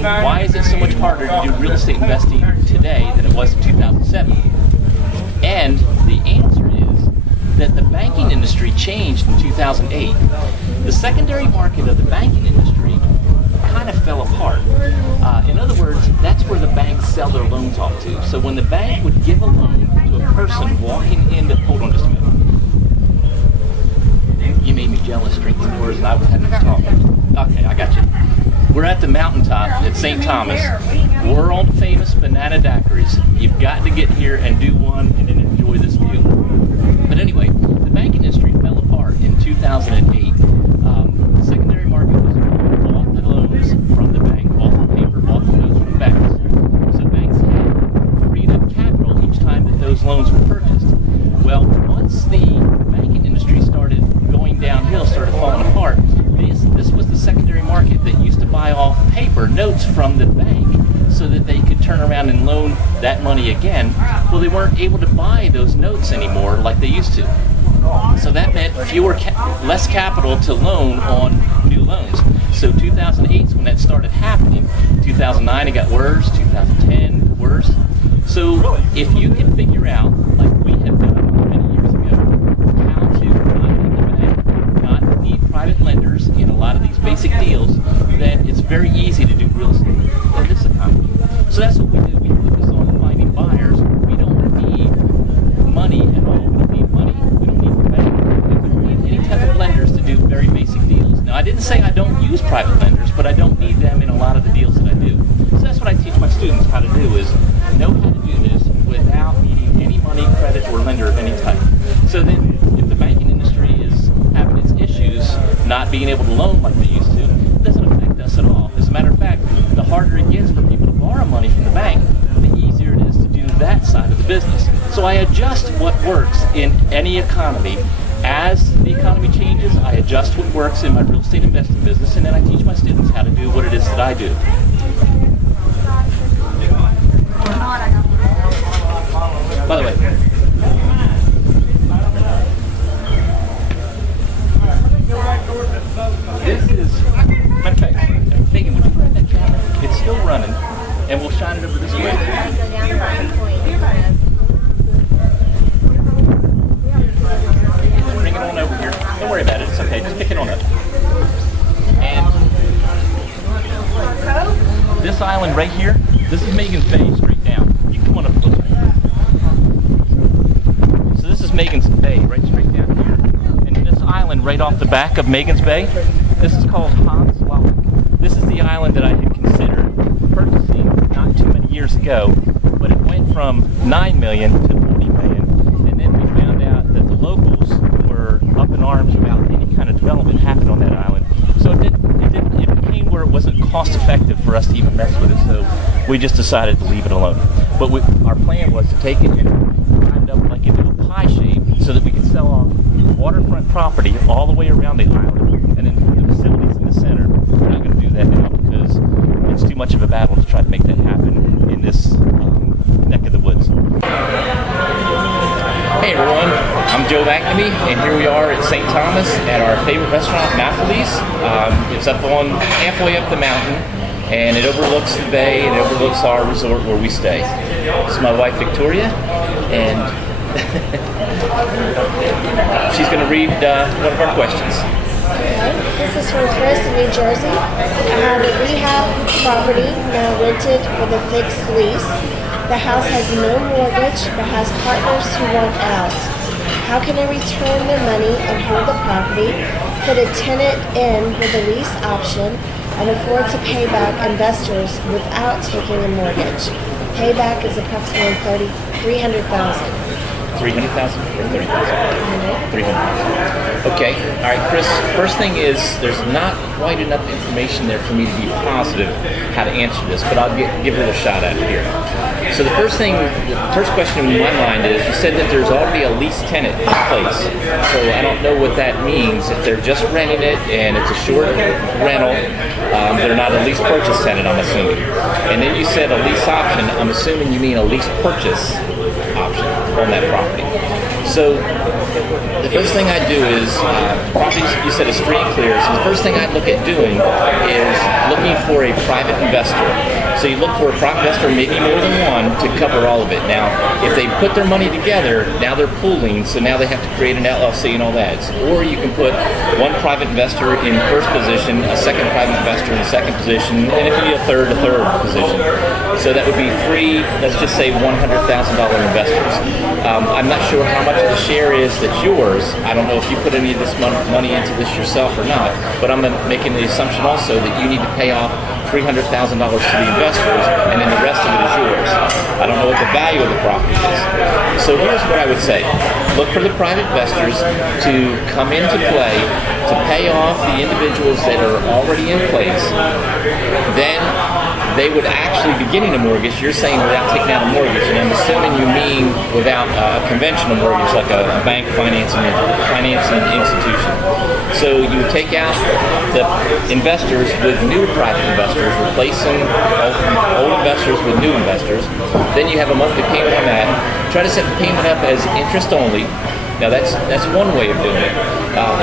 Why is it so much harder to do real estate investing today than it was in 2007? And the answer is that the banking industry changed in 2008. The secondary market of the banking industry kind of fell apart. In other words, that's where the banks sell their loans off to. So when the bank would give a loan to a person walking into, hold on just a minute. You made me jealous drinking yours and I was having to talk. Okay, I got you. We're at the mountaintop at St. Thomas. World famous banana daiquiris. You've got to get here and do one and then enjoy this view. But anyway, the banking industry fell apart in 2008. The secondary market was bought the loans from the bank, bought the paper, bought the notes from banks. So banks had freed up capital each time that those loans were purchased. Well, once the banking industry started going downhill, started falling apart, this was the secondary market that used to buy off paper notes from the bank so that they could turn around and loan that money again. Well, they weren't able to buy those notes anymore like they used to. So that meant less capital to loan on new loans. So 2008 is when that started happening. 2009 it got worse, 2010 worse. So if you can figure out, like we have done many years ago, how to not need the bank, not need private lenders in a lot of these basic deals, then it's very easy to do real estate in this economy. So that's what we do. We focus on finding buyers. We don't need money at all. We don't need money. We don't need the bank. We don't need any type of lenders to do very basic deals. Now, I didn't say I don't use private lenders, but I don't need them in a lot of the deals that I do. So that's what I teach my students how to do, is know how to do this without needing any money, credit, or lender of any type. So then, if the banking industry is having its issues, not being able to loan like they used to, it doesn't affect us at all. As a matter of fact, the harder it gets for people to borrow money from the bank, the easier it is to do that side of the business. So I adjust what works in any economy. As the economy changes, I adjust what works in my real estate investing business, and then I teach my students how to do what it is that I do. By the way, this is, matter of fact, Megan, would you grab that camera? It's still running, and we'll shine it over this way. Bring it on over here. Don't worry about it. It's okay. Just pick it on up. And this island right here, this is Magens Bay straight down. You can come on up closer. So this is Magens Bay right straight down here. And this island right off the back of Magens Bay, this is called Hans Wallach. This is the island that I had considered purchasing not too many years ago, but it went from 9 million to 40 million. And then we found out that the locals were up in arms about any kind of development happening on that island. So it became where it wasn't cost effective for us to even mess with it. So we just decided to leave it alone. But our plan was to take it and grind it up like into a pie shape so that we could sell off waterfront property all the way around the island and then the facilities in the center. We're not going to do that now because it's too much of a battle to try to make that happen in this neck of the woods. Hey everyone, I'm Joe McNamee, and here we are at St. Thomas at our favorite restaurant, Napoli's. It's up on halfway up the mountain, and it overlooks the bay and it overlooks our resort where we stay. This is my wife Victoria, and she's going to read one of our questions. Okay, this is from Chris in New Jersey. I have a rehab property now rented with a fixed lease. The house has no mortgage but has partners who want out. How can I return the money and hold the property, put a tenant in with a lease option, and afford to pay back investors without taking a mortgage? Payback is approximately $300,000. 300,000 or 30,000? 300,000. Okay. All right, Chris. First thing is, there's not quite enough information there for me to be positive how to answer this, but I'll give it a shot at it here. So the first question in my mind is, you said that there's already a lease tenant in place. So I don't know what that means. If they're just renting it and it's a short rental, they're not a lease purchase tenant, I'm assuming. And then you said a lease option. I'm assuming you mean a lease purchase option on that property. So the first thing I do is, properties, you said is free and clear, so the first thing I look at doing is looking for a private investor. So you look for a private investor, maybe more than one, to cover all of it. Now, if they put their money together, now they're pooling, so now they have to create an LLC and all that. Or you can put one private investor in first position, a second private investor in the second position, and if you need a third position. So that would be free, let's just say $100,000 investors. I'm not sure how much of the share is that's yours. I don't know if you put any of this money into this yourself or not, but I'm making the assumption also that you need to pay off $300,000 to the investors, and then the rest of it is yours. I don't know what the value of the property is. So here's what I would say. Look for the private investors to come into play to pay off the individuals that are already in place. Then they would actually be getting a mortgage. You're saying without taking out a mortgage, and I'm assuming you mean without a conventional mortgage like a bank financing institution. So you take out the investors with new private investors, replacing old investors with new investors. Then you have a monthly payment on that. Try to set the payment up as interest only. Now that's one way of doing it.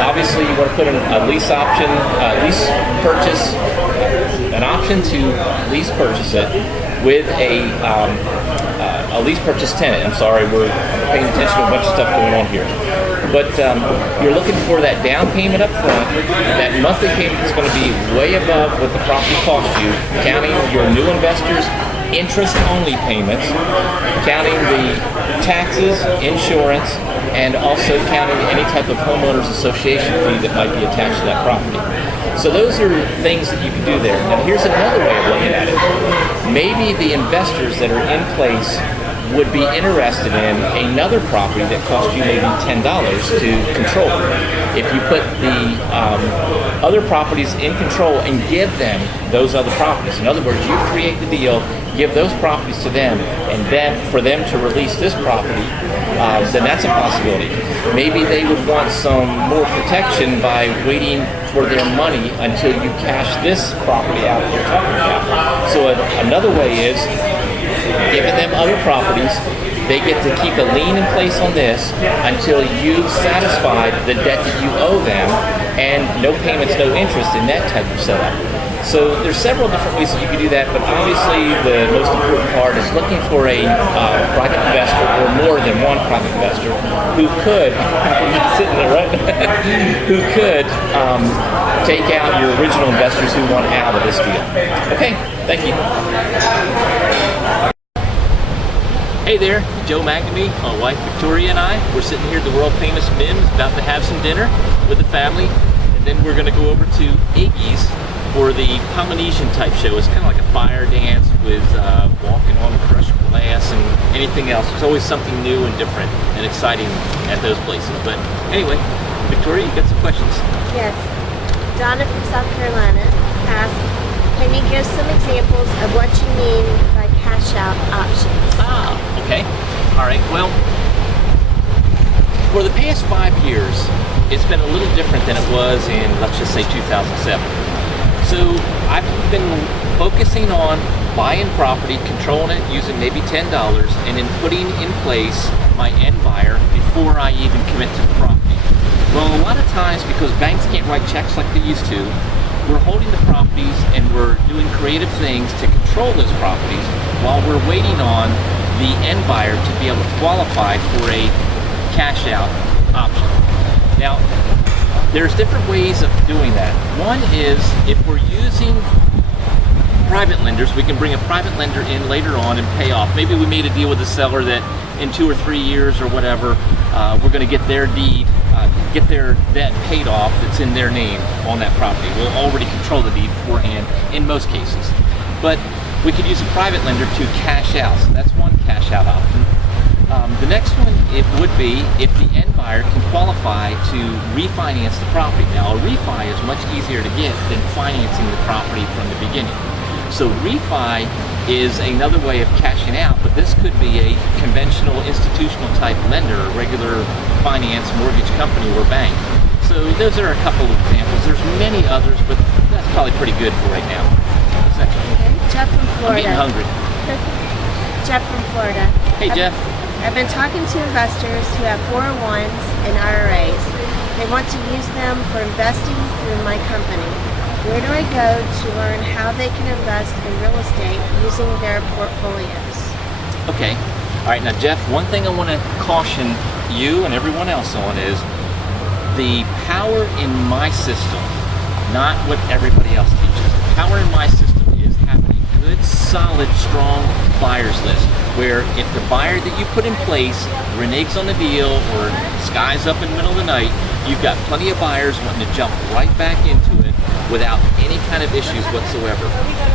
Obviously, you want to put in a lease option, lease purchase, an option to lease purchase it with a lease purchase tenant. I'm sorry, we're paying attention to a bunch of stuff going on here. But you're looking for that down payment up front. That monthly payment is going to be way above what the property cost you, counting your new investors' interest-only payments, counting the taxes, insurance, and also counting any type of homeowners association fee that might be attached to that property. So those are things that you can do there. Now here's another way of looking at it. Maybe the investors that are in place would be interested in another property that cost you maybe $10 to control. If you put the other properties in control and give them those other properties. In other words, you create the deal, give those properties to them, and then for them to release this property, then that's a possibility. Maybe they would want some more protection by waiting for their money until you cash this property out that you're talking about. So another way is giving them other properties. They get to keep a lien in place on this until you've satisfied the debt that you owe them, and no payments, no interest in that type of setup. So there's several different ways that you can do that, but obviously the most important part is looking for a private investor or more than one private investor who could, sitting there, right? who could take out your original investors who want out of this deal. Okay, thank you. Hey there, Joe McNamee, my wife Victoria and I. We're sitting here at the world famous Mim's, about to have some dinner with the family, and then we're going to go over to Iggy's for the Polynesian type show. It's kind of like a fire dance with walking on crushed glass and anything else. There's always something new and different and exciting at those places. But anyway, Victoria, you got some questions? Yes. Donna from South Carolina asked, can you give some examples of what you mean by cash out options? Ah, okay. All right. Well, for the past 5 years, it's been a little different than it was in, let's just say, 2007. So I've been focusing on buying property, controlling it, using maybe $10, and then putting in place my end buyer before I even commit to the property. Well, a lot of times, because banks can't write checks like they used to, we're holding the properties and we're doing creative things to control those properties while we're waiting on the end buyer to be able to qualify for a cash out option. Now, there's different ways of doing that. One is if we're using private lenders, we can bring a private lender in later on and pay off. Maybe we made a deal with the seller that in 2 or 3 years or whatever, we're going to get their deed, get their debt paid off that's in their name on that property. We'll already control the deed beforehand in most cases. But we could use a private lender to cash out. So that's one cash out option. The next one, it would be if the end buyer can qualify to refinance the property. Now, a refi is much easier to get than financing the property from the beginning. So refi is another way of cashing out, but this could be a conventional institutional type lender, a regular finance mortgage company or bank. So those are a couple of examples. There's many others, but that's probably pretty good for right now. Okay. Jeff from I'm Florida. getting hungry. Jeff from Florida. Hey, Jeff. I've been talking to investors who have 401s and IRAs. They want to use them for investing through my company. Where do I go to learn how they can invest in real estate using their portfolios? Okay. All right. Now, Jeff, one thing I want to caution you and everyone else on is the power in my system, not what everybody else teaches. The power in my system is having a good, solid, strong buyers list, where if the buyer that you put in place reneges on the deal or sky's up in the middle of the night, you've got plenty of buyers wanting to jump right back into it without any kind of issues whatsoever.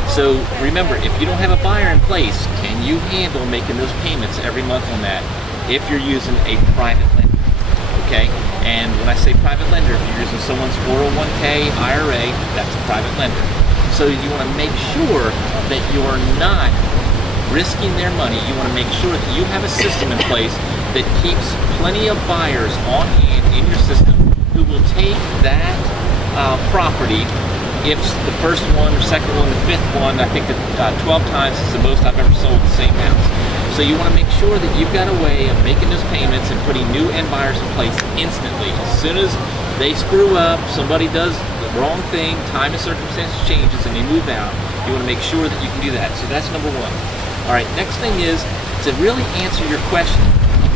So remember, if you don't have a buyer in place, can you handle making those payments every month on that if you're using a private lender? Okay? And when I say private lender, if you're using someone's 401k, IRA, that's a private lender. So you want to make sure that you're not risking their money. You want to make sure that you have a system in place that keeps plenty of buyers on hand in your system who will take that property. If the first one or second one, the fifth one, I think that 12 times is the most I've ever sold the same house. So you want to make sure that you've got a way of making those payments and putting new end buyers in place instantly. As soon as they screw up, somebody does the wrong thing, time and circumstances changes, and they move out, you want to make sure that you can do that. So that's number one. All right, next thing is to really answer your question.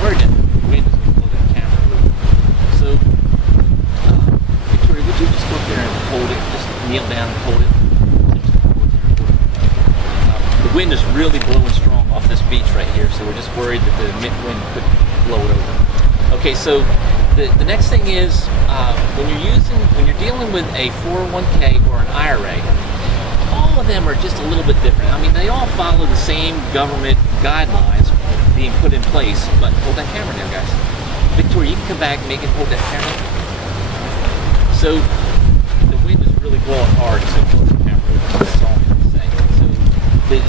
Where did the camera move? So, Victoria, would you just go up there and hold it? Just kneel down and hold it. The wind is really blowing strong off this beach right here, so we're just worried that the wind could blow it over. Okay, so the next thing is when you're dealing with a 401k or an IRA, all of them are just a little bit different. I mean, they all follow the same government guidelines being put in place. But hold that camera down, guys. Victoria, you can come back and make it hold that camera. So the wind is really blowing hard, so close to the camera. That's all I'm going to say. So the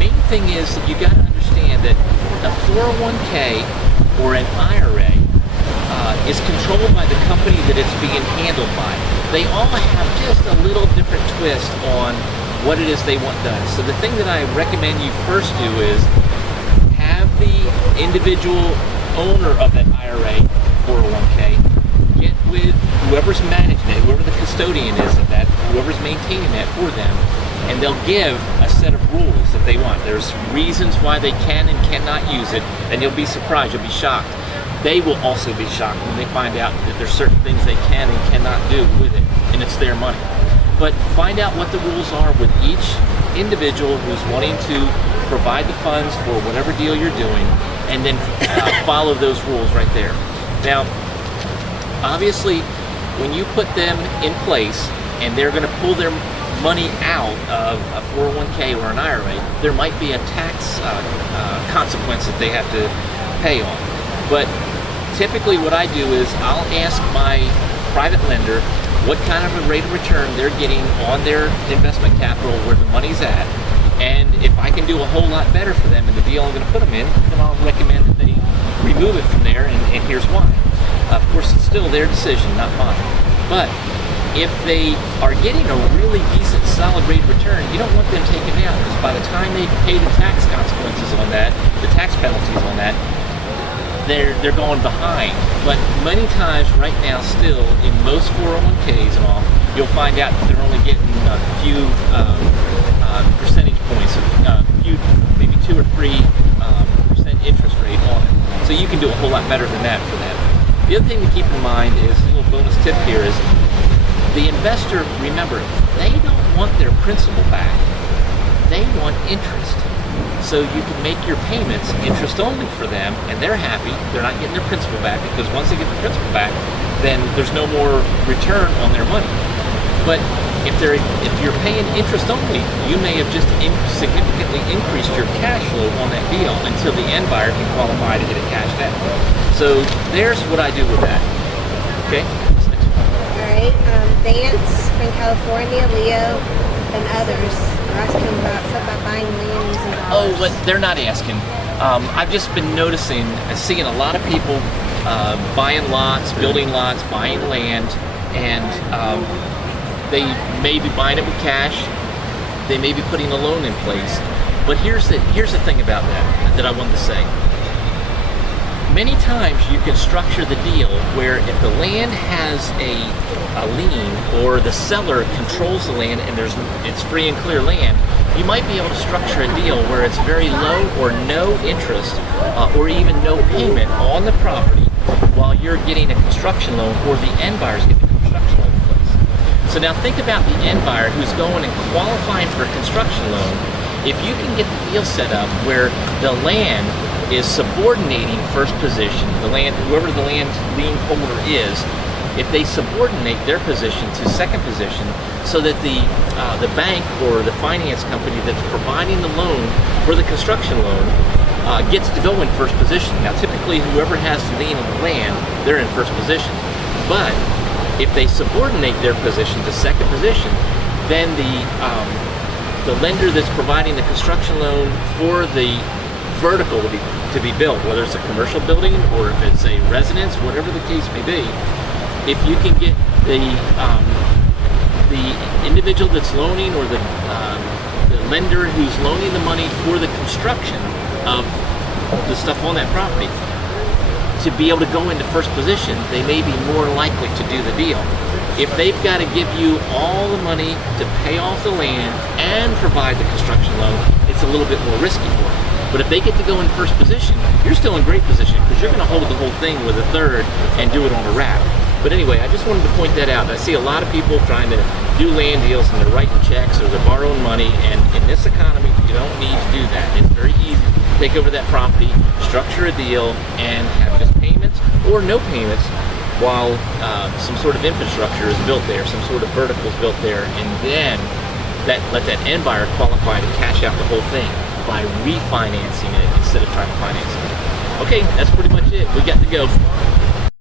main thing is that you got to understand that a 401k or an IRA is controlled by the company that it's being handled by. They all have just a little different twist on what it is they want done. So the thing that I recommend you first do is have the individual owner of that IRA 401k get with whoever's managing it, whoever the custodian is of that, whoever's maintaining that for them, and they'll give a set of rules that they want. There's reasons why they can and cannot use it, and you'll be surprised, you'll be shocked. They will also be shocked when they find out that there's certain things they can and cannot do with it, and it's their money. But find out what the rules are with each individual who's wanting to provide the funds for whatever deal you're doing, and then follow those rules right there. Now, obviously, when you put them in place and they're going to pull their money out of a 401k or an IRA, there might be a tax consequence that they have to pay on. But typically what I do is I'll ask my private lender what kind of a rate of return they're getting on their investment capital, where the money's at, and if I can do a whole lot better for them in the deal I'm going to put them in, then I'll recommend that they remove it from there, and here's why. Of course, it's still their decision, not mine. But if they are getting a really decent, solid rate of return, you don't want them taken out, because by the time they pay the tax consequences on that, the tax penalties on that, they're going behind. But many times right now still, in most 401ks and all, you'll find out that they're only getting a few percentage points, a few, maybe 2 or 3% interest rate on it. So you can do a whole lot better than that for them. The other thing to keep in mind is, a little bonus tip here is, the investor, remember, they don't want their principal back. They want interest. So you can make your payments interest only for them, and they're happy. They're not getting their principal back, because once they get the principal back, then there's no more return on their money. But if you're paying interest only, you may have just significantly increased your cash flow on that deal until the end buyer can qualify to get it cashed out. So there's what I do with that. Okay? All right. Vance from California, Leo, and others are asking about stuff about buying land using dollars. Oh, but they're not asking. I've just been seeing a lot of people buying lots, building lots, buying land, and they may be buying it with cash. They may be putting a loan in place. But here's the thing about that I wanted to say. many times you can structure the deal where if the land has a lien, or the seller controls the land and it's free and clear land, you might be able to structure a deal where it's very low or no interest, or even no payment on the property while you're getting a construction loan, or the end buyer's getting a construction loan in place. So now think about the end buyer who's going and qualifying for a construction loan. If you can get the deal set up where the land is subordinating first position, the land, whoever the land lien holder is, if they subordinate their position to second position, so that the bank or the finance company that's providing the loan for the construction loan gets to go in first position. Now, typically, whoever has the lien on the land, they're in first position. But if they subordinate their position to second position, then the lender that's providing the construction loan for the vertical to be built, whether it's a commercial building or if it's a residence, whatever the case may be, if you can get the individual that's loaning, or the lender who's loaning the money for the construction of the stuff on that property, to be able to go into first position, they may be more likely to do the deal. If they've got to give you all the money to pay off the land and provide the construction loan, it's a little bit more risky for them. But if they get to go in first position, you're still in great position, because you're going to hold the whole thing with a third and do it on a wrap. But anyway, I just wanted to point that out. I see a lot of people trying to do land deals, and they're writing checks or they're borrowing money, and in this economy, you don't need to do that. It's very easy to take over that property, structure a deal, and have just payments or no payments while some sort of infrastructure is built there, some sort of vertical is built there, and then let that end buyer qualify to cash out the whole thing by refinancing it instead of trying to finance it. Okay, that's pretty much it. We got to go.